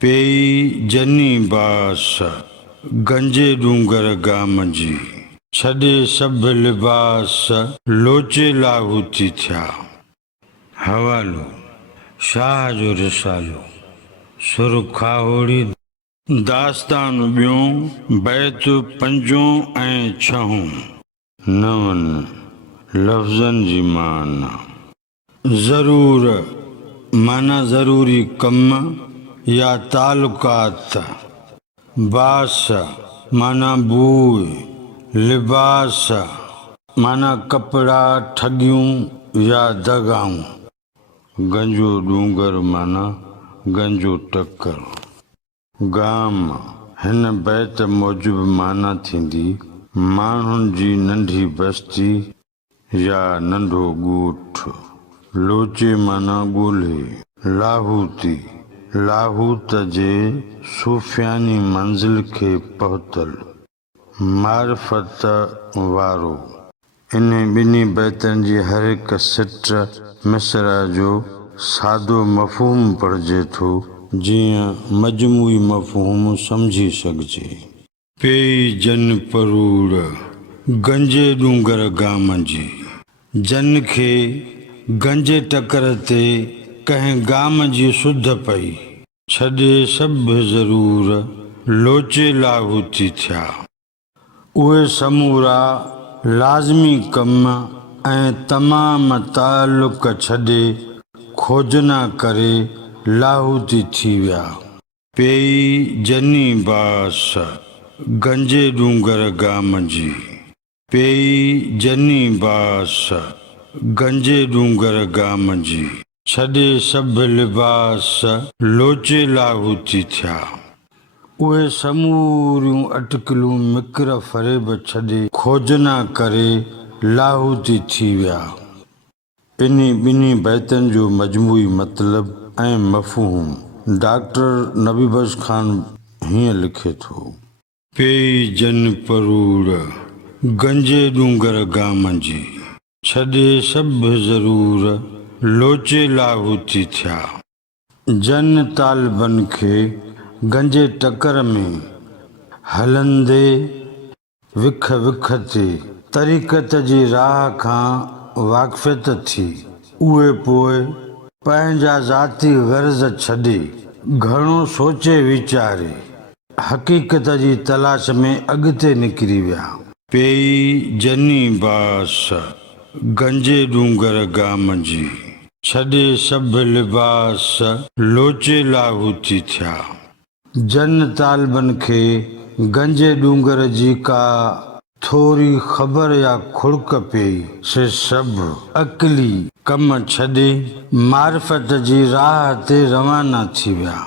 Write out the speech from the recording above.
पेई जनी बास गंजे डूंगर गाम जी, छॾे सभु लिबास लोचे लाहूती थिया। हवालो शाह जो रिसालो सुरखाहोड़ी दास्तान ॿियों बैत पंजों ऐं छहों नवन लफ़्ज़नि जी माना। ज़रूर माना ज़रूरी कम या तालुकात, बास माना बूए, लिबास माना कपड़ा ठगियूं या दगाऊं, गंजो डूंगर माना गंजो टक्कर। गाम हिन बैत मूजिबि माना थींदी माण्हुनि जी नंढी बस्ती या नंढो ॻोठ। लोचे माना ॻोल्हे, लाहूती लाहूत जे सूफ़ियानी मंज़िल खे पहुतल, मारिफत वारो। इन ॿिन्ही बैतनि जी हर हिक सिट मिसरा जो सादो मफ़हूम पढ़िजे थो, जीअं मजमूई मफ़हूम सम्झी सघिजे। पेई जन परूड़ गंजे डूंगर गाम जी, जन खे गंजे टकर ते कंहिं गाम जी सुध पई, छॾे सभु ज़रूर लोचे लाहूती थिया। उहे समूरा लाज़मी कम ऐं तमाम ताल्लुक़ छॾे खोजना करे लाहूती थी विया। पेई जनी बास गंजे डूंगर गाम जी, पेई जनी बास गंजे डूंगर गाम जी, छॾे सभु लिबास लोचे लाहूती थिया। उहे समूरियूं अटकलूं मिकर फ़रेब छॾे खोजना करे लाहूती थी विया। इन्ही ॿिन्ही बैतनि जो मजमूई मतिलबु ऐं मफ़हूम डॉक्टर नबी बख्श ख़ान हीअं लिखे थो। पेई जन परूड़ गंजे डूंगर गाम जी, छॾे सभु ज़रूर लोचे लाहूती थिया। जन तालिबनि खे गंजे टकर में हलंदे विख विख ते तरीक़त जी राह खां वाक़फ़ियत थी, उहे पोइ पंहिंजा ज़ाती गर्ज़ छॾे घणो सोचे वीचारे हक़ीक़त जी तलाश में अॻिते निकिरी विया। पेई जनी बास गंजे डूंगर गाम जी, छॾे सभु लिबास लोचे लाहूती थिया। जन तालिबनि खे गंजे डूंगर जी का थोरी ख़बर या खुड़क पेई, से सभु अक़ली कम छॾे मारिफत जी राह ते रवाना थी विया।